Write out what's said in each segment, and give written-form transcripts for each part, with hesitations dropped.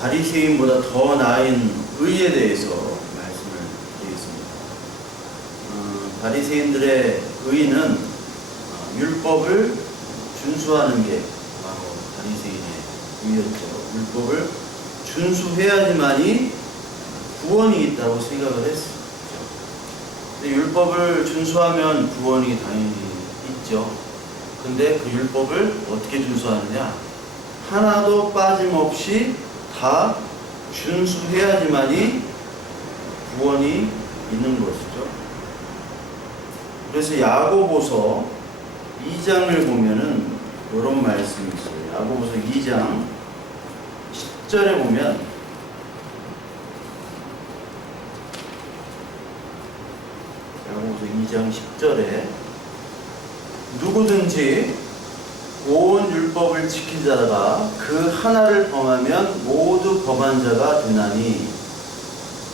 바리새인보다 더 나은 의에 대해서 말씀을 드리겠습니다. 바리새인들의 의는 율법을 준수하는 게 바로 바리새인의 의였죠. 율법을 준수해야지만이 구원이 있다고 생각을 했었죠. 근데 율법을 준수하면 구원이 당연히 있죠. 근데 그 율법을 어떻게 준수하느냐? 하나도 빠짐없이 다 준수해야지만이 구원이 있는 것이죠. 그래서 야고보서 2장을 보면은 이런 말씀이 있어요. 야고보서 2장 10절에 보면 야고보서 2장 10절에 누구든지 온 율법을 지킨 자가 그 하나를 범하면 모두 범한 자가 되나니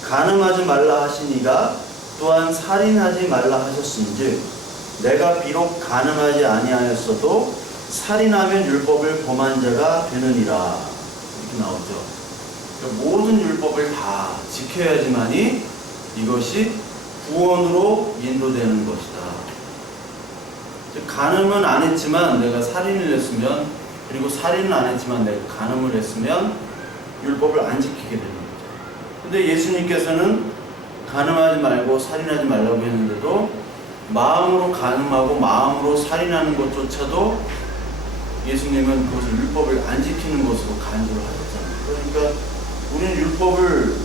간음하지 말라 하시니가 또한 살인하지 말라 하셨은즉 내가 비록 간음하지 아니하였어도 살인하면 율법을 범한 자가 되느니라. 이렇게 나오죠. 그러니까 모든 율법을 다 지켜야지만이 이것이 구원으로 인도되는 것이다. 간음은 안 했지만 내가 살인을 했으면, 그리고 살인은 안 했지만 내가 간음을 했으면 율법을 안 지키게 되는 거죠. 근데 예수님께서는 간음하지 말고 살인하지 말라고 했는데도 마음으로 간음하고 마음으로 살인하는 것조차도 예수님은 그것을 율법을 안 지키는 것으로 간주를 하셨잖아요. 그러니까 우리는 율법을,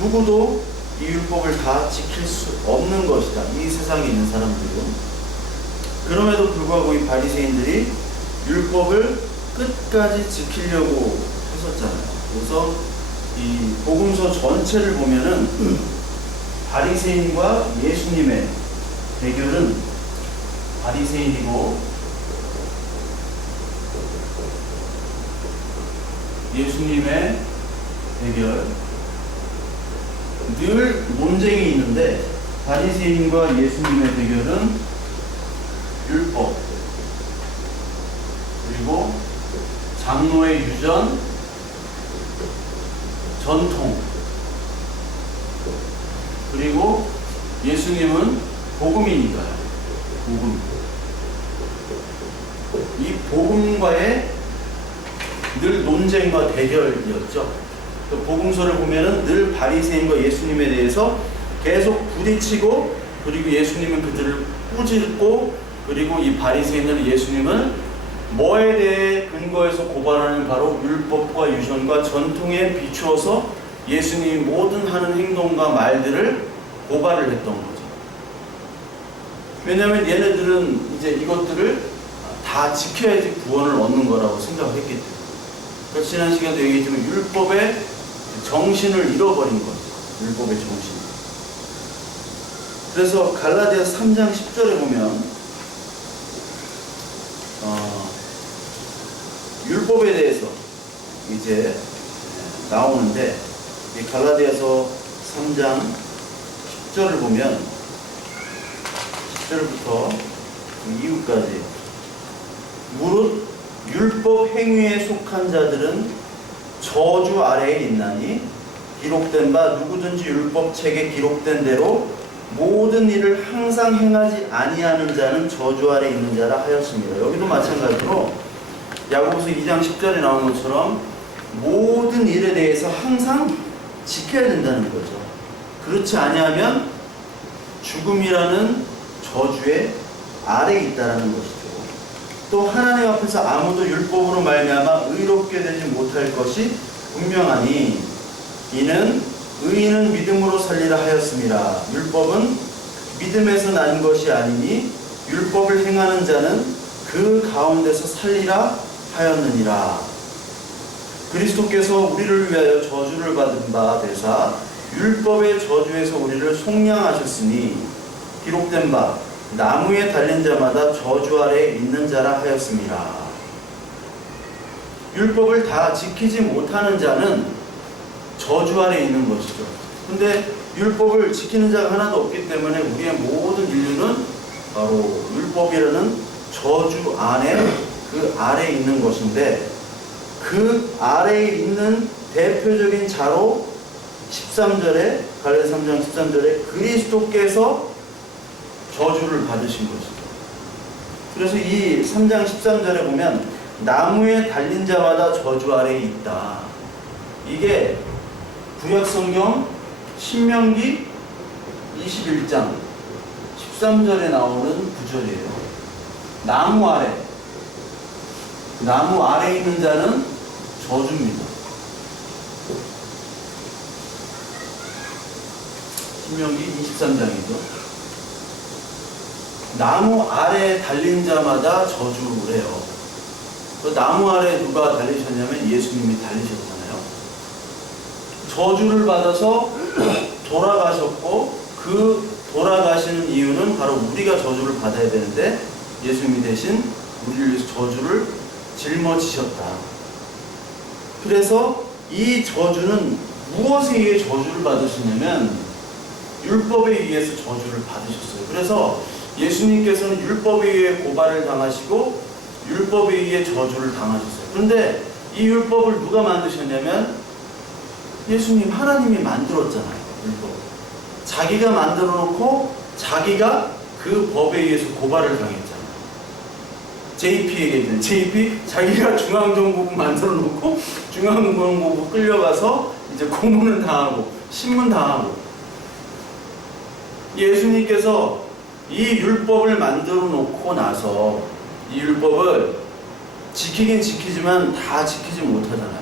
누구도 이 율법을 다 지킬 수 없는 것이다. 이 세상에 있는 사람들은. 그럼에도 불구하고 이 바리새인들이 율법을 끝까지 지키려고 했었잖아요. 그래서 이 복음서 전체를 보면은 바리새인과 예수님의 대결은, 바리새인이고 예수님의 대결, 늘 논쟁이 있는데 바리새인과 예수님의 대결은 율법, 그리고 장로의 유전, 전통, 그리고 예수님은 복음이니까요. 복음. 이 복음과의 늘 논쟁과 대결이었죠. 복음서를 보면은 늘 바리새인과 예수님에 대해서 계속 부딪히고, 그리고 예수님은 그들을 꾸짖고, 그리고 이 바리새인들은 예수님은 뭐에 대해 근거해서 고발하는, 바로 율법과 유전과 전통에 비추어서 예수님이 모든 하는 행동과 말들을 고발을 했던 거죠. 왜냐하면 얘네들은 이제 이것들을 다 지켜야지 구원을 얻는 거라고 생각을 했기 때문에. 그래서 지난 시간에도 얘기했지만 율법의 정신을 잃어버린 거죠. 율법의 정신. 그래서 갈라디아서 3장 10절에 보면 율법에 대해서 이제 나오는데, 이 갈라디아서 3장 10절을 보면 10절부터 이후까지 무릇 율법 행위에 속한 자들은 저주 아래에 있나니 기록된 바 누구든지 율법책에 기록된 대로 모든 일을 항상 행하지 아니하는 자는 저주 아래 있는 자라 하였습니다. 여기도 마찬가지로 야고보서 2장 10절에 나온 것처럼 모든 일에 대해서 항상 지켜야 된다는 거죠. 그렇지 아니하면 죽음이라는 저주의 아래에 있다라는 것이죠. 또 하나님 앞에서 아무도 율법으로 말미암아 의롭게 되지 못할 것이 분명하니 이는 의인은 믿음으로 살리라 하였습니다. 율법은 믿음에서 난 것이 아니니 율법을 행하는 자는 그 가운데서 살리라 하였느니라. 그리스도께서 우리를 위하여 저주를 받은 바 되사 율법의 저주에서 우리를 속량하셨으니 기록된 바 나무에 달린 자마다 저주 아래에 있는 자라 하였습니다. 율법을 다 지키지 못하는 자는 저주 아래에 있는 것이죠. 근데 율법을 지키는 자가 하나도 없기 때문에 우리의 모든 인류는 바로 율법이라는 저주 안에, 그 아래에 있는 것인데, 그 아래에 있는 대표적인 자로 13절에 갈라디아 3장 13절에 그리스도께서 저주를 받으신 것이죠. 그래서 이 3장 13절에 보면 나무에 달린 자마다 저주 아래에 있다. 이게 구약성경 신명기 21장 13절에 나오는 구절이에요. 나무 아래에 있는 자는 저주입니다. 신명기 23장이죠. 나무 아래에 달린 자마다 저주를 해요. 그 나무 아래에 누가 달리셨냐면 예수님이 달리셨잖아요. 저주를 받아서 돌아가셨고, 그 돌아가시는 이유는 바로 우리가 저주를 받아야 되는데 예수님이 대신 우리를 위해서 저주를 짊어지셨다. 그래서 이 저주는 무엇에 의해 저주를 받으시냐면 율법에 의해서 저주를 받으셨어요. 그래서 예수님께서는 율법에 의해 고발을 당하시고 율법에 의해 저주를 당하셨어요. 그런데 이 율법을 누가 만드셨냐면 예수님, 하나님이 만들었잖아요. 율법. 자기가 만들어 놓고 자기가 그 법에 의해서 고발을 당했잖아요. JP 자기가 중앙정보부 만들어 놓고 중앙정보부 끌려가서 이제 고문을 당하고 신문 당하고. 예수님께서 이 율법을 만들어 놓고 나서 이 율법을 지키긴 지키지만 다 지키지 못하잖아요.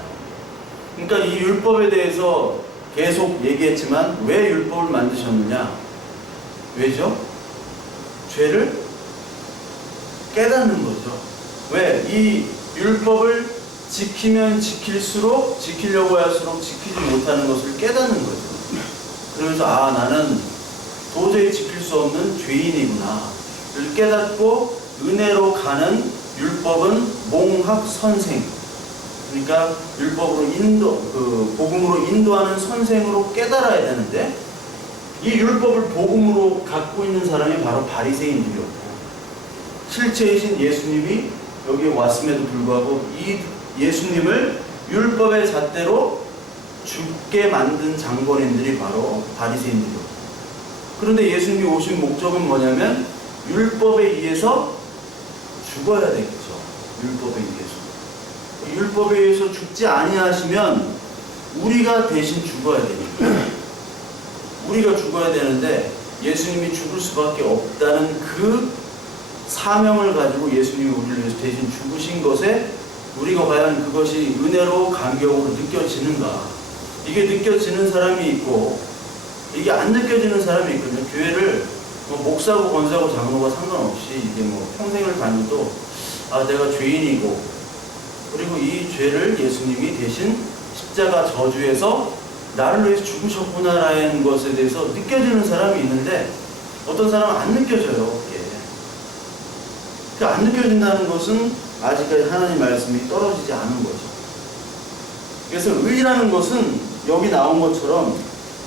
그러니까 이 율법에 대해서 계속 얘기했지만 왜 율법을 만드셨느냐? 왜죠? 죄를 깨닫는 거죠. 왜? 이 율법을 지키면 지킬수록, 지키려고 할수록 지키지 못하는 것을 깨닫는 거죠. 그러면서 나는 도저히 지킬 수 없는 죄인이구나 를 깨닫고 은혜로 가는 율법은 몽학선생, 그러니까 율법으로 복음으로 인도하는 선생으로 깨달아야 되는데, 이 율법을 복음으로 갖고 있는 사람이 바로 바리새인들이었고, 실체이신 예수님이 여기에 왔음에도 불구하고 이 예수님을 율법의 잣대로 죽게 만든 장본인들이 바로 바리새인들이었고, 그런데 예수님이 오신 목적은 뭐냐면 율법에 의해서 죽어야 되겠죠. 율법에 의해서. 율법에 의해서 죽지 아니하시면 우리가 대신 죽어야 되니까. 우리가 죽어야 되는데 예수님이 죽을 수밖에 없다는 그 사명을 가지고 예수님이 우리를 위해서 대신 죽으신 것에 우리가 과연 그것이 은혜로 감격으로 느껴지는가. 이게 느껴지는 사람이 있고 이게 안 느껴지는 사람이 있거든요. 교회를 목사고 권사고 장로가 상관없이 이게 평생을 다녀도 내가 죄인이고, 그리고 이 죄를 예수님이 대신 십자가 저주에서 나를 위해서 죽으셨구나라는 것에 대해서 느껴지는 사람이 있는데 어떤 사람은 안 느껴져요. 그게 안 느껴진다는 것은 아직까지 하나님 말씀이 떨어지지 않은 거죠. 그래서 의라는 것은 여기 나온 것처럼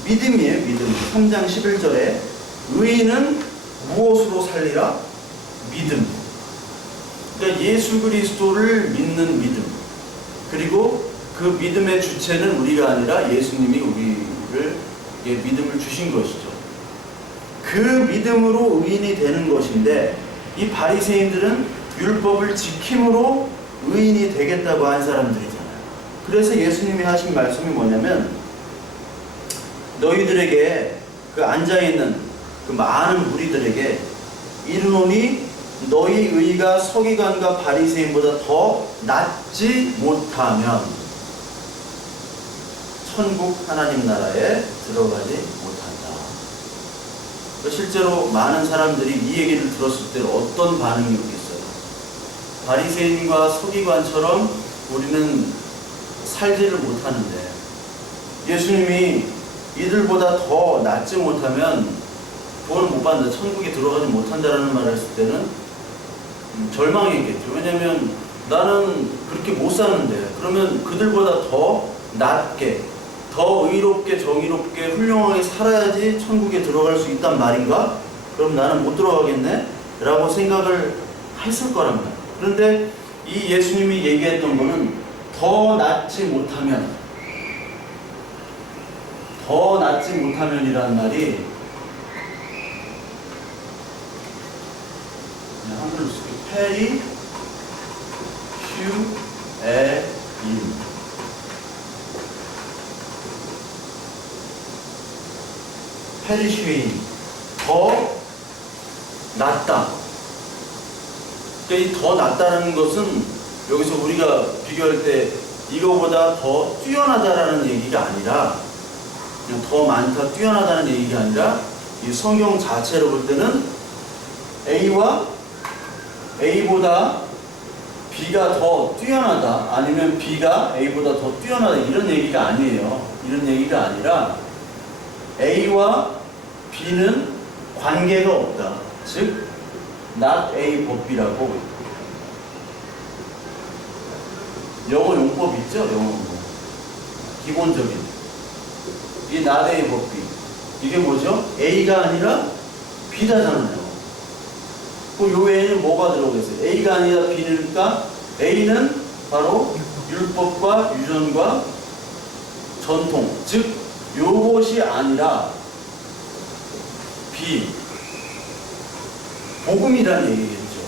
믿음이에요. 믿음. 3장 11절에 의인은 무엇으로 살리라? 믿음. 그러니까 예수 그리스도를 믿는 믿음. 그리고 그 믿음의 주체는 우리가 아니라 예수님이 우리를 믿음을 주신 것이죠. 그 믿음으로 의인이 되는 것인데, 이 바리새인들은 율법을 지킴으로 의인이 되겠다고 한 사람들이잖아요. 그래서 예수님이 하신 말씀이 뭐냐면, 너희들에게 그 앉아있는 그 많은 무리들에게 이르노니 너희 의가 서기관과 바리새인보다 더 낫지 못하면 천국 하나님 나라에 들어가지 못한다. 실제로 많은 사람들이 이 얘기를 들었을 때 어떤 반응이 오겠어요? 바리새인과 서기관처럼 우리는 살지를 못하는데 예수님이 이들보다 더 낫지 못하면 구원을 못 받는다, 천국에 들어가지 못한다라는 말을 했을 때는 절망이겠죠. 왜냐하면 나는 그렇게 못 사는데, 그러면 그들보다 더 낫게, 더 의롭게, 정의롭게, 훌륭하게 살아야지 천국에 들어갈 수 있단 말인가? 그럼 나는 못 들어가겠네? 라고 생각을 했을 거란 말이에요. 그런데 이 예수님이 얘기했던 거는 더 낫지 못하면이라는 말이 그냥 한글로 쓸게요. 페리 슈 에 인. 페리슈인. 더 낫다. 그러니까 이 더 낫다는 것은 여기서 우리가 비교할 때 이거보다 더 뛰어나다라는 얘기가 아니라, 그냥 더 많다, 뛰어나다는 얘기가 아니라, 이 성경 자체로 볼 때는 A와 A보다 B가 더 뛰어나다, 아니면 B가 A보다 더 뛰어나다, 이런 얘기가 아니에요. 이런 얘기가 아니라 A와 B는 관계가 없다. 즉 not A but B라고. 영어 용법 있죠? 영어 용법. 기본적인. 이게 not A but B. 이게 뭐죠? A가 아니라 B다잖아요. 그럼 요 외에는 뭐가 들어오겠어요? A가 아니라 B니까 A는 바로 율법과 유전과 전통. 즉 요것이 아니라 B. 복음이라는 얘기겠죠.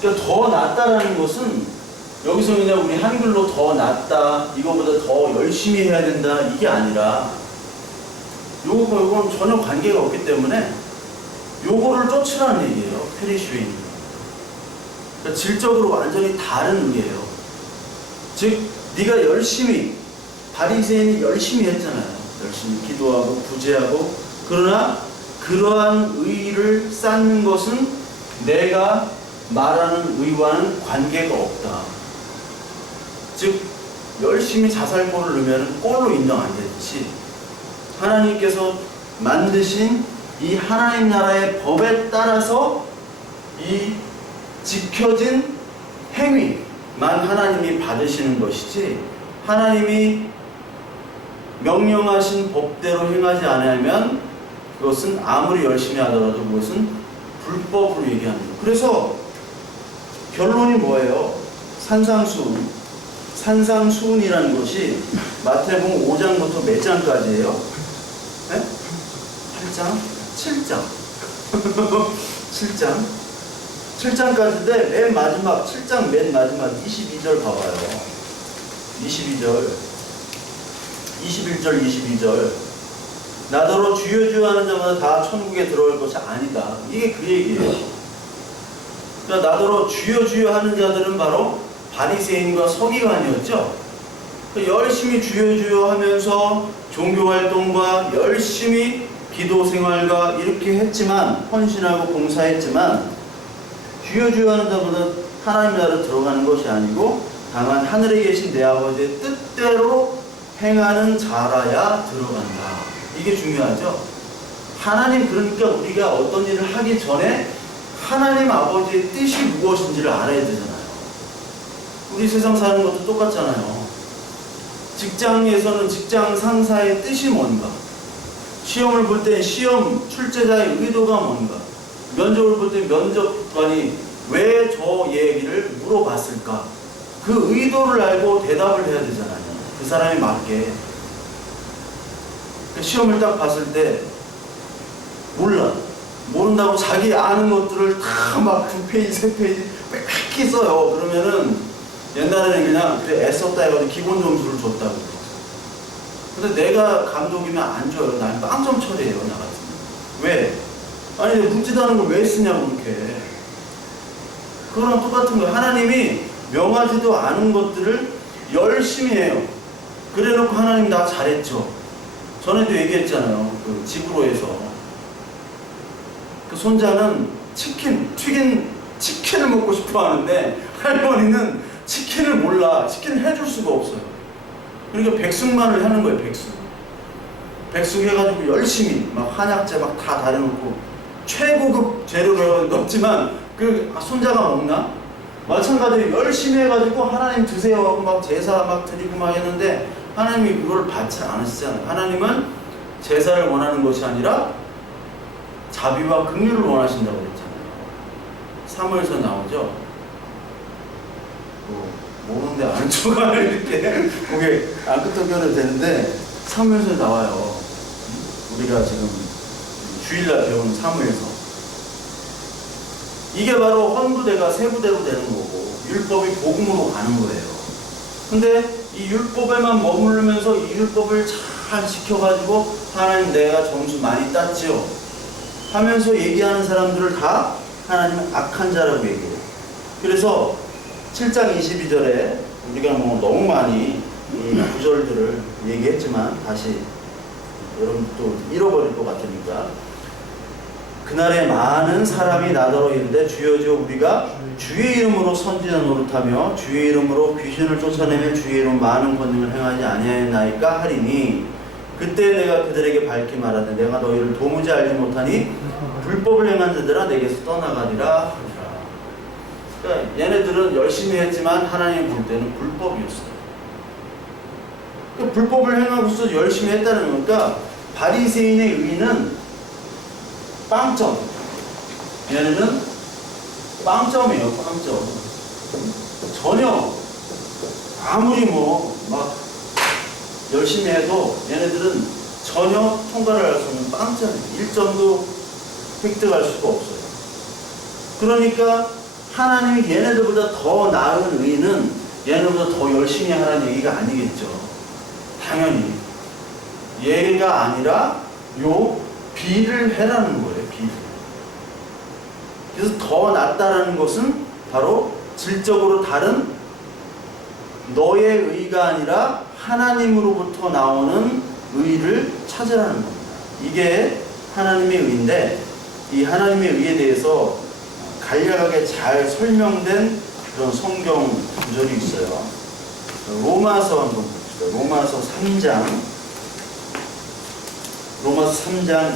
그러니까 더 낫다라는 것은 여기서 그냥 우리 한글로 더 낫다, 이거보다 더 열심히 해야 된다, 이게 아니라 요거과 요거는 전혀 관계가 없기 때문에 요거를 쫓으라는 얘기예요. 페리슈인. 그러니까 질적으로 완전히 다른 의미예요. 즉 네가 열심히, 바리새인이 열심히 했잖아요. 열심히 기도하고 구제하고. 그러나 그러한 의를 쌓는 것은 내가 말하는 의와는 관계가 없다. 즉 열심히 자살골을 넣으면 골로 인정 안 되듯이 하나님께서 만드신 이 하나님 나라의 법에 따라서 이 지켜진 행위만 하나님이 받으시는 것이지, 하나님이 명령하신 법대로 행하지 않으면 그것은 아무리 열심히 하더라도 그것은 불법으로 얘기합니다. 그래서 결론이 뭐예요? 산상수훈이라는 것이 마태복음 5장부터 몇 장까지예요? 네? 8장? 7장. 7장. 7장까지인데 맨 마지막, 7장 맨 마지막 22절 봐봐요. 22절. 21절, 22절. 나더러 주여 주여 하는 자마다 다 천국에 들어갈 것이 아니다. 이게 그 얘기예요. 그러니까 나더러 주여 주여 하는 자들은 바로 바리새인과 서기관이었죠. 열심히 주여 주여 하면서 종교활동과 열심히 기도생활과 이렇게 했지만, 헌신하고 봉사했지만 주여 주여 하는 자보다 하나님 나라로 들어가는 것이 아니고 다만 하늘에 계신 내 아버지의 뜻대로 행하는 자라야 들어간다. 이게 중요하죠. 하나님, 그러니까 우리가 어떤 일을 하기 전에 하나님 아버지의 뜻이 무엇인지를 알아야 되잖아요. 우리 세상 사는 것도 똑같잖아요. 직장에서는 직장 상사의 뜻이 뭔가, 시험을 볼 때 시험 출제자의 의도가 뭔가, 면접을 볼 때 면접관이 왜 저 얘기를 물어봤을까, 그 의도를 알고 대답을 해야 되잖아요. 그 사람에 맞게. 시험을 딱 봤을 때 모른다고 자기 아는 것들을 다 막 2페이지, 3페이지 빽빽히 써요. 그러면은 옛날에는 그냥 그래 애썼다 해가지고 기본 점수를 줬다고. 근데 내가 감독이면 안 줘요. 난 빵점 처리해요, 나 같으면. 왜? 아니 묻지도 않은 걸 왜 쓰냐고 그렇게. 그거랑 똑같은 거예요. 하나님이 명하지도 않은 것들을 열심히 해요. 그래놓고 하나님 나 잘했죠. 전에도 얘기했잖아요. 그 지브로에서 그 손자는 튀긴 치킨을 먹고 싶어 하는데 할머니는 치킨을 몰라. 치킨을 해줄 수가 없어요. 그러니까 백숙만을 하는 거예요. 백숙 해가지고 열심히 막 한약재 막 다 다려놓고 최고급 재료를 넣었지만 그 손자가 먹나? 마찬가지로 열심히 해가지고 하나님 드세요 하고 막 제사 막 드리고 막 했는데 하나님이 그걸 받지 않으시잖아요. 하나님은 제사를 원하는 것이 아니라 자비와 긍휼을 원하신다고 그랬잖아요. 사무엘서 나오죠. 모르는데 아는 척을 이렇게 고개 안 끄덕여도 되는데 사무엘서에 나와요. 우리가 지금 주일날 배우는 사무엘서. 이게 바로 헌부대가 세부대로 되는 거고 율법이 복음으로 가는 거예요. 근데 이 율법에만 머무르면서 이 율법을 잘 지켜가지고 하나님 내가 점수 많이 땄지요 하면서 얘기하는 사람들을 다 하나님은 악한 자라고 얘기해요. 그래서 7장 22절에 우리가 뭐 너무 많이 이 구절들을 얘기했지만 다시 여러분 또 잃어버릴 것 같으니까 그날에 많은 사람이 나더러 이르되 주여 주여 우리가 주의 이름으로 선지자 노릇하며 주의 이름으로 귀신을 쫓아내며 주의 이름 많은 권능을 행하지 아니하였나이까 하리니 그때 내가 그들에게 밝히 말하되 내가 너희를 도무지 알지 못하니 불법을 행한 자들아 내게서 떠나가리라. 그러니까 얘네들은 열심히 했지만 하나님 볼 때는 불법이었어요. 그러니까 불법을 행하고서 열심히 했다는 거니까 바리새인의 의는 빵점. 얘네는 빵점이에요. 빵점. 전혀 아무리 뭐 막 열심히 해도 얘네들은 전혀 통과를 할 수 없는 빵점이에요. 1점도 획득할 수가 없어요. 그러니까 하나님이 얘네들보다 더 나은 의는 얘네보다 더 열심히 하라는 얘기가 아니겠죠. 당연히 얘가 아니라 요 비를 해라는 거예요. 비를. 그래서 더 낫다라는 것은 바로 질적으로 다른 너의 의가 아니라 하나님으로부터 나오는 의를 찾으라는 겁니다. 이게 하나님의 의인데 이 하나님의 의에 대해서 간략하게 잘 설명된 그런 성경 구절이 있어요. 로마서 한번 봅시다. 로마서 3장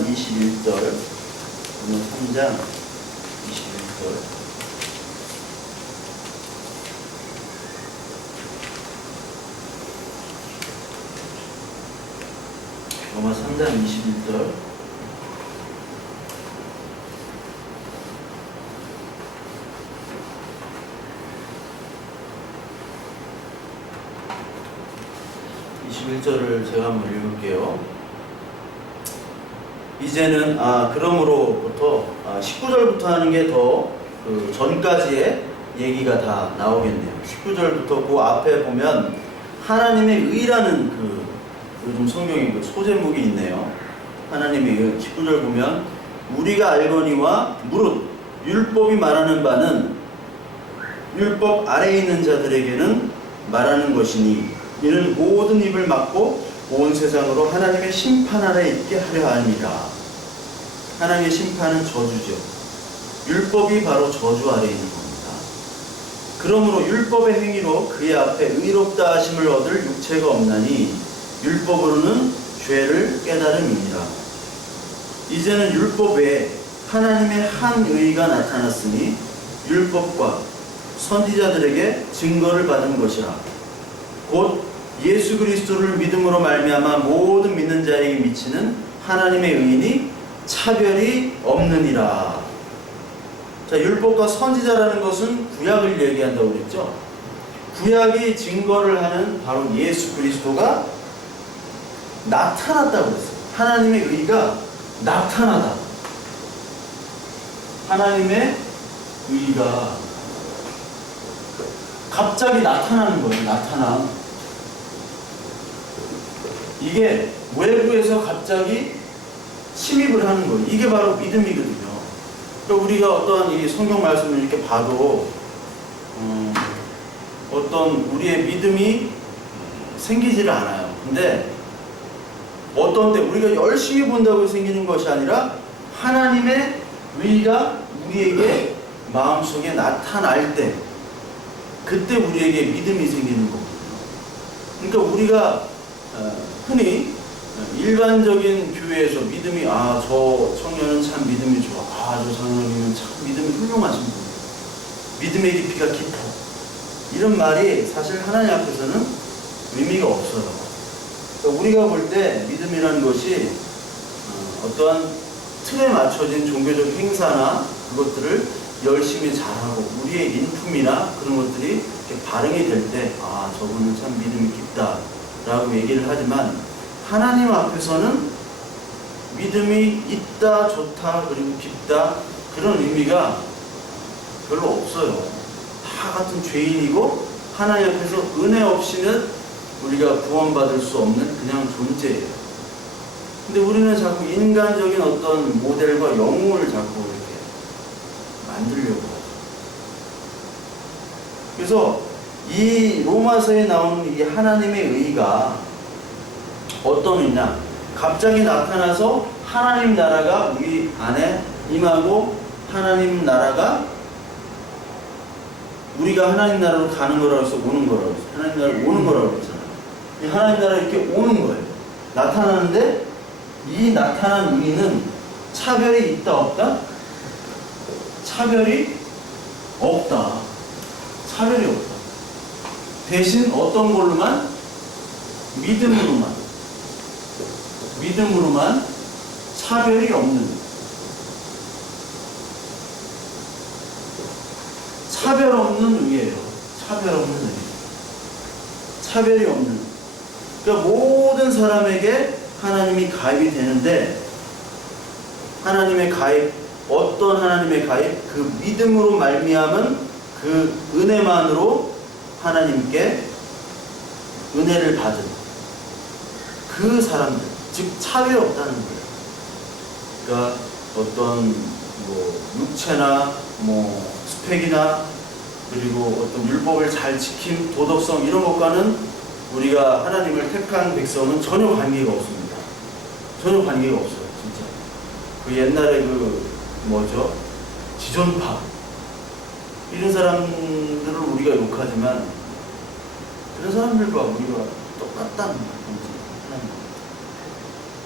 21절. 로마 3장 21절. 로마 3장 21절. 을 제가 한번 읽을게요. 이제는 그러므로부터 19절부터 하는 게 더 그 전까지의 얘기가 다 나오겠네요. 19절부터 그 앞에 보면 하나님의 의라는 그 요즘 성경에 그 소제목이 있네요. 하나님의 의. 19절 보면 우리가 알거니와 무릇 율법이 말하는 바는 율법 아래에 있는 자들에게는 말하는 것이니 이는 모든 입을 막고 온 세상으로 하나님의 심판 아래 있게 하려 합니다. 하나님의 심판은 저주죠. 율법이 바로 저주 아래에 있는 겁니다. 그러므로 율법의 행위로 그의 앞에 의롭다 하심을 얻을 육체가 없나니 율법으로는 죄를 깨달음이니라. 이제는 율법 외에 하나님의 한 의가 나타났으니 율법과 선지자들에게 증거를 받은 것이라. 곧 예수 그리스도를 믿음으로 말미암아 모든 믿는 자에게 미치는 하나님의 의인이 차별이 없느니라. 자, 율법과 선지자라는 것은 구약을 얘기한다고 그랬죠. 구약이 증거를 하는 바로 예수 그리스도가 나타났다고 그랬어요. 하나님의 의가 나타나다. 하나님의 의가 갑자기 나타나는 거예요. 나타남. 이게 외부에서 갑자기 침입을 하는 거예요. 이게 바로 믿음이거든요. 그러니까 우리가 어떤 이 성경 말씀을 이렇게 봐도 어떤 우리의 믿음이 생기지를 않아요. 근데 어떤 때 우리가 열심히 본다고 생기는 것이 아니라 하나님의 의가 우리에게 마음속에 나타날 때 그때 우리에게 믿음이 생기는 거거든요. 그러니까 우리가 흔히 일반적인 교회에서 믿음이 저 청년은 참 믿음이 좋아. 저 청년이면 참 믿음이 훌륭하신 분. 믿음의 깊이가 깊어. 이런 말이 사실 하나님 앞에서는 의미가 없어요. 그러니까 우리가 볼 때 믿음이라는 것이 어떠한 틀에 맞춰진 종교적 행사나 그것들을 열심히 잘하고 우리의 인품이나 그런 것들이 이렇게 반응이 될 때, 아, 저분은 참 믿음이 깊다라고 얘기를 하지만, 하나님 앞에서는 믿음이 있다, 좋다, 그리고 깊다, 그런 의미가 별로 없어요. 다 같은 죄인이고, 하나님 앞에서 은혜 없이는 우리가 구원받을 수 없는 그냥 존재예요. 근데 우리는 자꾸 인간적인 어떤 모델과 영웅을 자꾸 이렇게 만들려고 하죠. 그래서 이 로마서에 나오는 이 하나님의 의가 어떤 의냐? 갑자기 나타나서 하나님 나라가 우리 안에 임하고, 하나님 나라가 우리가 하나님 나라로 가는 거라고 해서 오는 거라고 했어요. 하나님 나라로 오는 거라고 했잖아요. 이 하나님 나라 이렇게 오는 거예요. 나타나는데, 이 나타난 의는 차별이 있다 없다? 차별이 없다. 차별이 없다. 대신 어떤 걸로만? 믿음으로만 차별이 없는, 차별 없는 의예요. 차별 없는 의. 차별이 없는. 그러니까 모든 사람에게 하나님이 가입이 되는데, 하나님의 가입, 어떤 하나님의 가입? 그 믿음으로 말미암은 그 은혜만으로 하나님께 은혜를 받은 그 사람들, 즉 차별이 없다는 거예요. 그러니까 어떤 뭐 육체나 뭐 스펙이나 그리고 어떤 율법을 잘 지킴 도덕성 이런 것과는 우리가 하나님을 택한 백성은 전혀 관계가 없습니다. 전혀 관계가 없어요, 진짜. 그 옛날에 그 뭐죠? 지존파 이런 사람들을 우리가 욕하지만 그런 사람들과 우리가 똑같다는 거죠.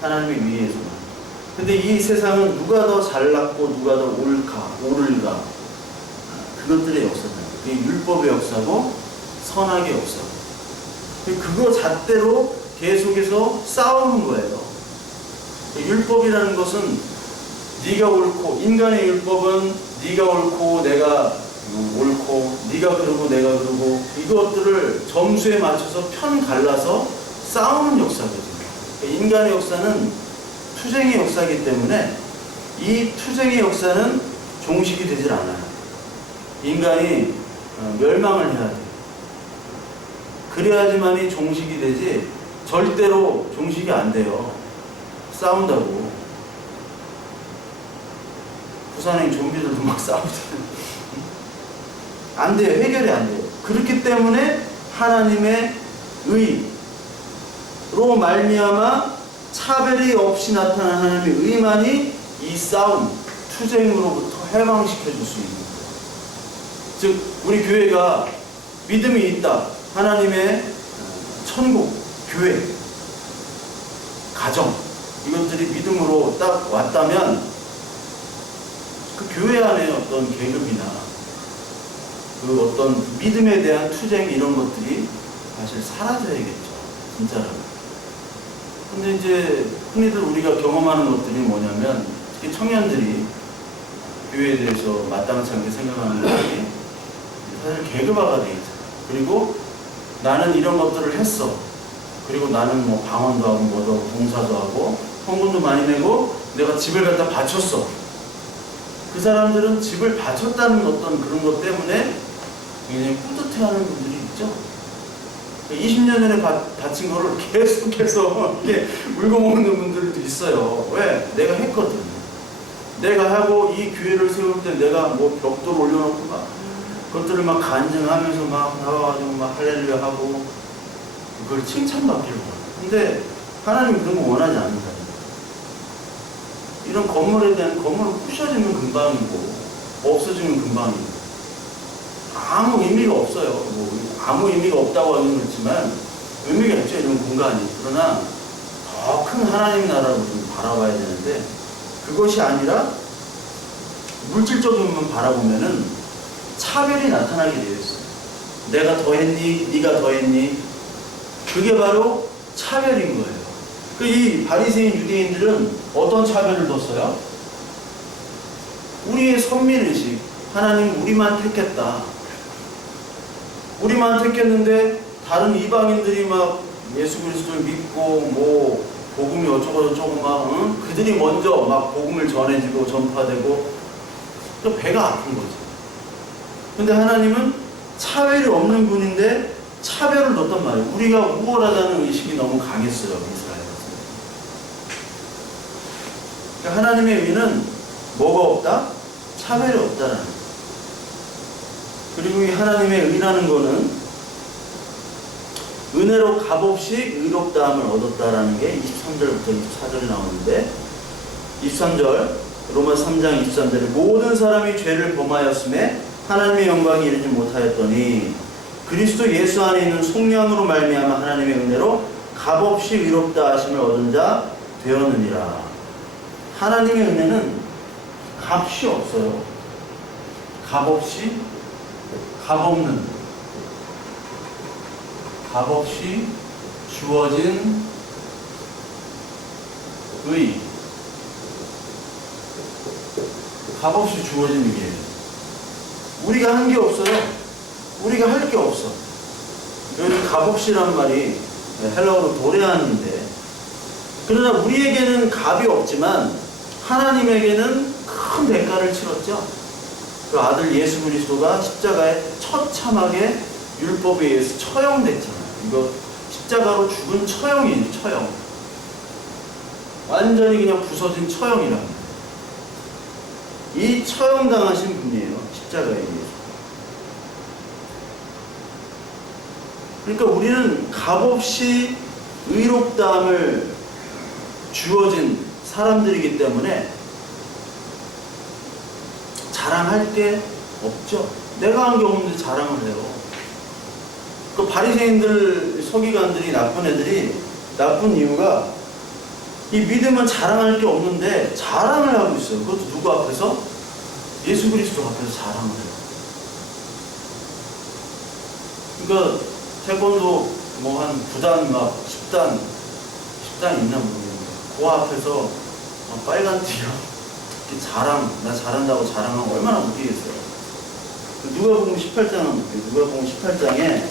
하나님의 위에서만. 근데 이 세상은 누가 더 잘났고 누가 더 옳을까? 그것들의 역사다. 그게 율법의 역사고 선악의 역사고. 그거 잣대로 계속해서 싸우는 거예요. 율법이라는 것은 네가 옳고, 인간의 율법은 네가 옳고 내가 옳고, 네가 그러고 내가 그러고, 이것들을 점수에 맞춰서 편 갈라서 싸우는 역사거든요. 인간의 역사는 투쟁의 역사이기 때문에 이 투쟁의 역사는 종식이 되질 않아요. 인간이 멸망을 해야 돼요. 그래야지만이 종식이 되지 절대로 종식이 안 돼요. 싸운다고. 부산행 좀비들도 막 싸우잖아요. 안 돼요. 해결이 안 돼요. 그렇기 때문에 하나님의 의로 말미암아 차별이 없이 나타난 하나님의 의만이 이 싸움, 투쟁으로부터 해방시켜 줄 수 있는 거예요. 즉 우리 교회가 믿음이 있다. 하나님의 천국, 교회, 가정 이것들이 믿음으로 딱 왔다면 그 교회 안에 어떤 계급이나 그 어떤 믿음에 대한 투쟁 이런 것들이 사실 사라져야겠죠. 진짜로. 근데 이제 흔히들 우리가 경험하는 것들이 뭐냐면 특히 청년들이 교회에 대해서 마땅치 않게 생각하는 것들이 사실 계급화가 돼 있잖아요. 그리고 나는 이런 것들을 했어. 그리고 나는 뭐 방언도 하고 뭐도 하고 봉사도 하고 헌금도 많이 내고 내가 집을 갖다 바쳤어. 그 사람들은 집을 바쳤다는 어떤 그런 것 때문에 굉장히 뿌듯해하는 분들이 있죠. 20년 전에 바친 거를 계속해서 이렇게 울고 먹는 분들도 있어요. 왜? 내가 했거든. 내가 하고 이 교회를 세울 때 내가 뭐 벽돌 올려놓고 막 그것들을 막 간증하면서 막 나와가지고 막 할렐루야 하고 그걸 칭찬받기로. 근데 하나님 그런 거 원하지 않는다. 이런 건물에 대한 건물은 부셔지면 금방이고 없어지면 금방이고 아무 의미가 없어요. 뭐 아무 의미가 없다고 하는 거지만 의미가 있죠. 이런 공간이. 그러나 더 큰 하나님 나라로 좀 바라봐야 되는데 그것이 아니라 물질적인 것만 바라보면은 차별이 나타나게 되어 있어요. 내가 더 했니? 네가 더 했니? 그게 바로 차별인 거예요. 이 바리새인 유대인들은 어떤 차별을 뒀어요? 우리의 선민의식, 하나님 우리만 택했다. 우리만 택했는데 다른 이방인들이 막 예수 그리스도를 믿고 뭐 복음이 어쩌고 저쩌고 막 그들이 먼저 막 복음을 전해지고 전파되고 또 배가 아픈 거죠. 근데 하나님은 차별이 없는 분인데 차별을 뒀단 말이에요. 우리가 우월하다는 의식이 너무 강했어요, 이스라엘은. 그러니까 하나님의 의는 뭐가 없다? 차별이 없다라는 거예요. 그리고 이 하나님의 의라는 거는 은혜로 값없이 의롭다함을 얻었다라는 게 23절부터 24절에 나오는데 23절 로마서 3장 23절에 모든 사람이 죄를 범하였음에 하나님의 영광이 이르지 못하였더니 그리스도 예수 안에 있는 속량으로 말미암아 하나님의 은혜로 값없이 의롭다 하심을 얻은 자 되었느니라. 하나님의 은혜는 값이 없어요. 값없이 값없는 값없이 주어진 의 값없이 주어진 의예요. 우리가 한 게 없어요. 우리가 할 게 없어. 여기 값없이란 말이 헬라어로 도레안인데 그러나 우리에게는 값이 없지만 하나님에게는 큰 대가를 치렀죠. 그 아들 예수 그리스도가 십자가에 처참하게 율법에 의해서 처형됐잖아요. 이거 십자가로 죽은 처형이에요. 처형. 완전히 그냥 부서진 처형이랍니다. 이 처형당하신 분이에요. 십자가에 의해서. 그러니까 우리는 값없이 의롭다함을 주어진 사람들이기 때문에 자랑할 게 없죠. 내가 한 게 없는데 자랑을 해요. 그 바리새인들, 서기관들이 나쁜 애들이 나쁜 이유가 이 믿음은 자랑할 게 없는데 자랑을 하고 있어요. 그것도 누구 앞에서? 예수 그리스도 앞에서 자랑을 해요. 그러니까 태권도 뭐 한 9단 막 10단 있나 모르겠는데 그 앞에서 빨간 티가 자랑, 나 잘한다고 자랑하면 얼마나 웃기겠어요. 누가복음 18장은 누가복음 18장에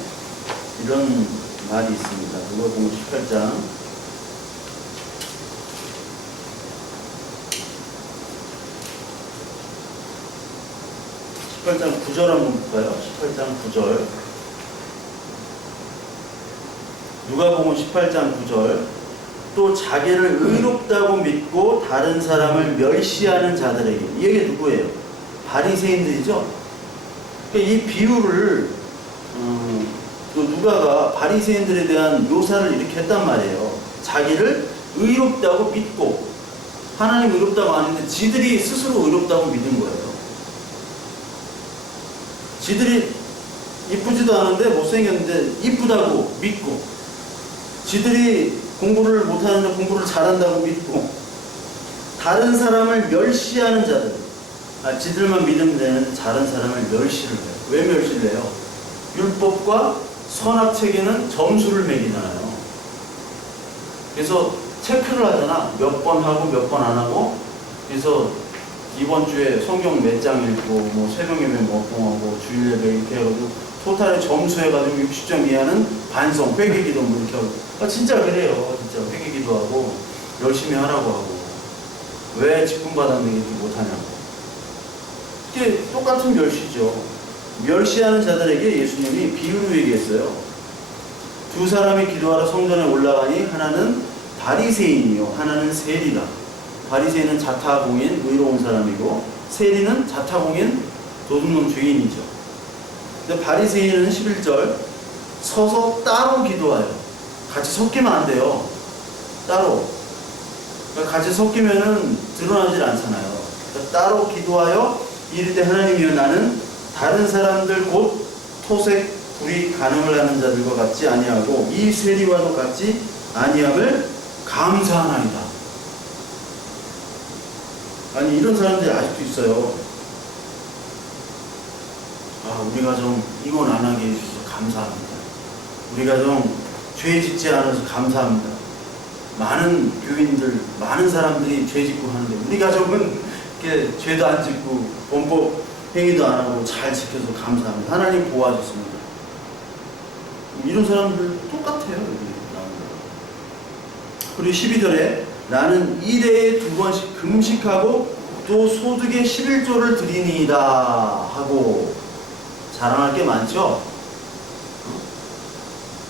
이런 말이 있습니다. 누가복음 18장 18장 9절 한번 볼까요? 18장 9절 누가복음 18장 9절 또 자기를 의롭다고 믿고 다른 사람을 멸시하는 자들에게 이게 누구예요? 바리새인들이죠. 그러니까 이 비유를 또 누가가 바리새인들에 대한 묘사를 이렇게 했단 말이에요. 자기를 의롭다고 믿고 하나님 의롭다고 아는데 지들이 스스로 의롭다고 믿은 거예요. 지들이 이쁘지도 않은데 못생겼는데 이쁘다고 믿고 지들이 공부를 못하는데 공부를 잘한다고 믿고 다른 사람을 멸시하는 자들 지들만 믿으면 되는데 다른 사람을 멸시를 해요. 왜 멸시를 해요? 율법과 선악체계는 점수를 매기잖아요. 그래서 체크를 하잖아. 몇 번 하고 몇 번 안 하고. 그래서 이번 주에 성경 몇 장 읽고 뭐 새벽예배 몇 번 하고 주일 예배 이렇게 해가지고 토탈에 점수해가지고 60점 이하는 반성, 회개기도 뭐 이렇게 하고. 진짜 그래요. 진짜 회개기도 하고 열심히 하라고 하고 왜 직분받았는데 이렇게 못하냐고. 이게 똑같은 멸시죠. 멸시하는 자들에게 예수님이 비유로 얘기했어요. 두 사람이 기도하러 성전에 올라가니 하나는 바리새인이요 하나는 세리라. 바리새인은 자타공인 의로운 사람이고 세리는 자타공인 도둑놈 죄인이죠. 근데 바리새인은 11절 서서 따로 기도하여. 같이 섞이면 안 돼요. 따로. 그러니까 같이 섞이면은 드러나질 않잖아요. 그러니까 따로 기도하여 이르되 하나님이여 나는 다른 사람들 곧 토색 불이 간음을 하는 자들과 같지 아니하고 이 세리와도 같지 아니함을 감사하나이다. 아니 이런 사람들이 아직도 있어요. 우리 가정 이혼 안 하게 해주셔서 감사합니다. 우리 가정 죄 짓지 않아서 감사합니다. 많은 교인들, 많은 사람들이 죄 짓고 하는데 우리 가족은 이렇게 죄도 안 짓고 범법 행위도 안 하고 잘 지켜서 감사합니다. 하나님 도와주십니다. 이런 사람들 똑같아요. 여기 나오는 거. 그리고 12절에 나는 일해에 2번씩 금식하고 또 소득의 11조를 드리니이다 하고 자랑할 게 많죠.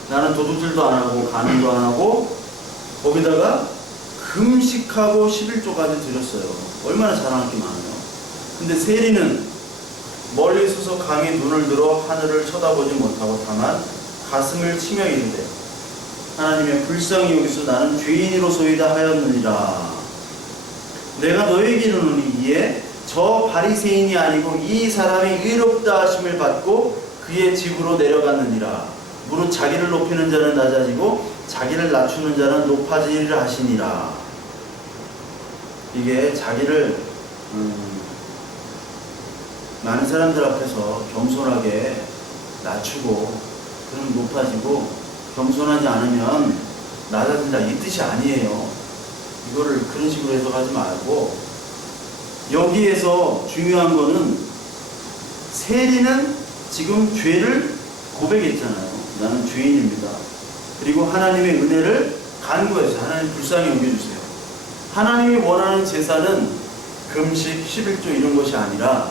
나는 도둑질도 안 하고 간음도 안 하고 거기다가 금식하고 11조까지 드렸어요. 얼마나 자랑할 게 많아요. 근데 세리는 멀리 서서 감히 눈을 들어 하늘을 쳐다보지 못하고 다만 가슴을 치며 이르되 하나님의 불쌍히 여기서 나는 죄인이로소이다 하였느니라. 내가 너에게 이르노니 이에 저 바리새인이 아니고 이 사람이 의롭다 하심을 받고 그의 집으로 내려갔느니라. 무릇 자기를 높이는 자는 낮아지고 자기를 낮추는 자는 높아지리라 하시니라. 이게 자기를 많은 사람들 앞에서 겸손하게 낮추고 그럼 높아지고 겸손하지 않으면 낮아진다 이 뜻이 아니에요. 이거를 그런 식으로 해석하지 말고 여기에서 중요한 거는 세리는 지금 죄를 고백했잖아요. 나는 죄인입니다. 그리고 하나님의 은혜를 간구해서 하나님 불쌍히 여겨주세요. 하나님이 원하는 제사는 금식, 11조 이런 것이 아니라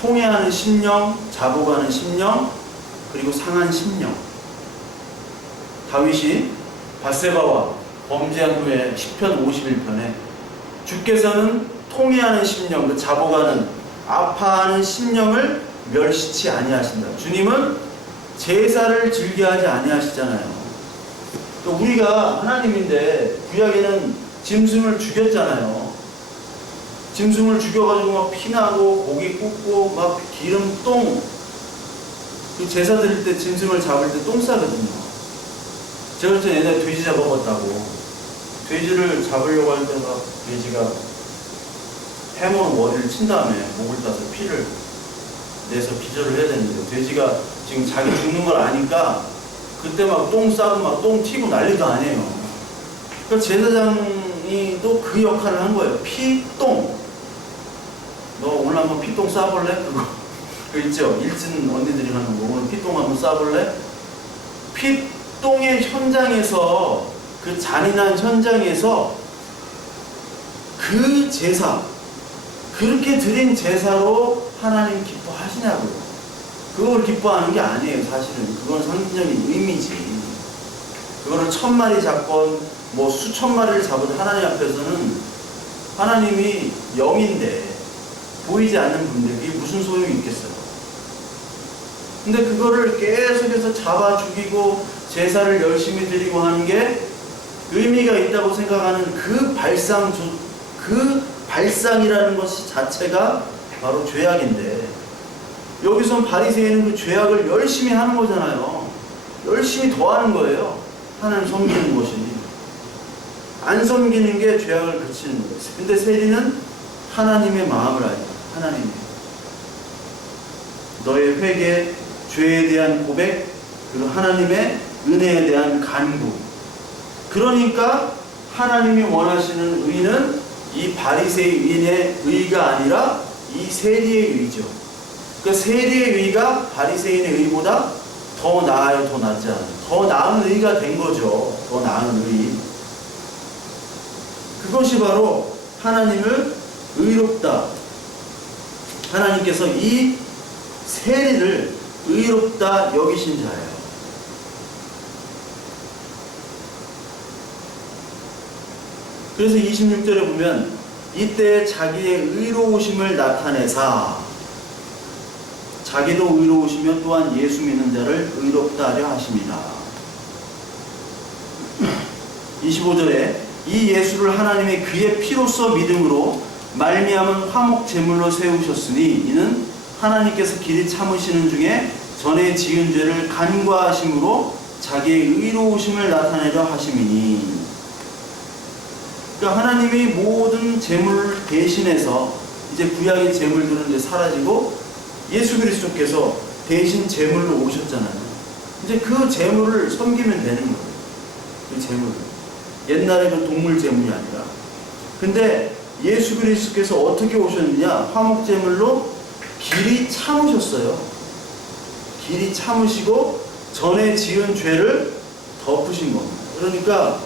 통회하는 심령, 자복하는 심령, 그리고 상한 심령. 다윗이 밧세바와 범죄한 후에 시편 51편에 주께서는 통회하는 심령, 그 자복하는 아파하는 심령을 멸시치 아니하신다. 주님은 제사를 즐겨하지 아니하시잖아요. 우리가 하나님인데 구약에는 짐승을 죽였잖아요. 짐승을 죽여가지고 막 피나고 고기 굽고 막 기름 똥, 그 제사 드릴 때 짐승을 잡을 때 똥 싸거든요. 제가 그때 옛날에 돼지 잡아봤다고. 돼지를 잡으려고 할 때 막 돼지가 해먹은 머리를 친 다음에 목을 따서 피를 내서 기절을 해야 되는데 돼지가 지금 자기 죽는 걸 아니까 그때 막 똥 싸고 막 똥 튀고 난리도 아니에요. 그러니까 제사장이 또 그 역할을 한 거예요. 피, 똥. 너 오늘 한번 피똥 싸볼래? 그거 있죠? 일진 언니들이 하는 거. 오늘 피똥 한번 싸볼래? 피똥의 현장에서 그 잔인한 현장에서 그 제사 그렇게 드린 제사로 하나님 기뻐하시냐고요. 그걸 기뻐하는 게 아니에요. 사실은 그건 상징적인 의미지. 그거를 1000마리 잡건 뭐 수천 마리를 잡은 하나님 앞에서는 하나님이 영인데 보이지 않는 분들 그게 무슨 소용이 있겠어요. 근데 그거를 계속해서 잡아 죽이고 제사를 열심히 드리고 하는 게 의미가 있다고 생각하는 그 발상이라는 것 자체가 바로 죄악인데 여기선 바리새인은 그 죄악을 열심히 하는 거잖아요. 열심히 더 하는 거예요. 하나님 섬기는 것이. 안 섬기는 게 죄악을 그치는 거예요. 근데 세리는 하나님의 마음을 알죠. 하나님. 너의 회개, 죄에 대한 고백, 그리고 하나님의 은혜에 대한 간구. 그러니까 하나님이 원하시는 의는 이 바리새인의 의가 아니라 이 세리의 의죠. 그러니까 세리의 의가 바리새인의 의보다 더 나아요, 더 낫지 않아요. 더 나은 의가 된 거죠. 더 나은 의. 그것이 바로 하나님을 의롭다. 하나님께서 이 세리를 의롭다 여기신 자예요. 그래서 26절에 보면 이때 자기의 의로우심을 나타내사 자기도 의로우시며 또한 예수 믿는 자를 의롭다 하려 하십니다. 25절에 이 예수를 하나님의 그의 피로써 믿음으로 말미암은 화목 제물로 세우셨으니 이는 하나님께서 길이 참으시는 중에 전에 지은 죄를 간과하심으로 자기의 의로우심을 나타내려 하심이니. 그러니까 하나님이 모든 제물을 대신해서 이제 구약의 제물들은 이제 사라지고 예수 그리스도께서 대신 제물로 오셨잖아요. 이제 그 제물을 섬기면 되는 거예요. 그 제물을. 옛날에 그 동물 제물이 아니라. 근데 예수 그리스도께서 어떻게 오셨느냐? 화목 제물로 길이 참으셨어요. 길이 참으시고 전에 지은 죄를 덮으신 겁니다. 그러니까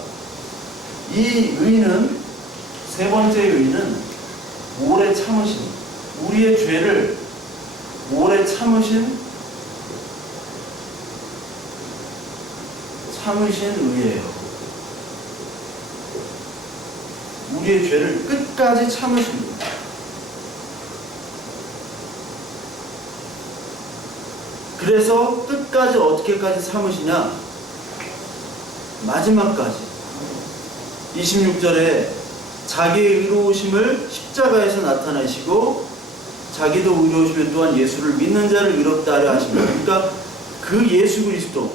이 의는, 세 번째 의는 오래 참으신, 우리의 죄를 오래 참으신 의예요. 우리의 죄를 끝까지 참으신 거예요. 그래서 끝까지 어떻게까지 참으시냐? 마지막까지 26절에 자기의 의로우심을 십자가에서 나타내시고 자기도 의로우시면 또한 예수를 믿는 자를 의롭다 하려 하십니다. 그러니까 그 예수 그리스도,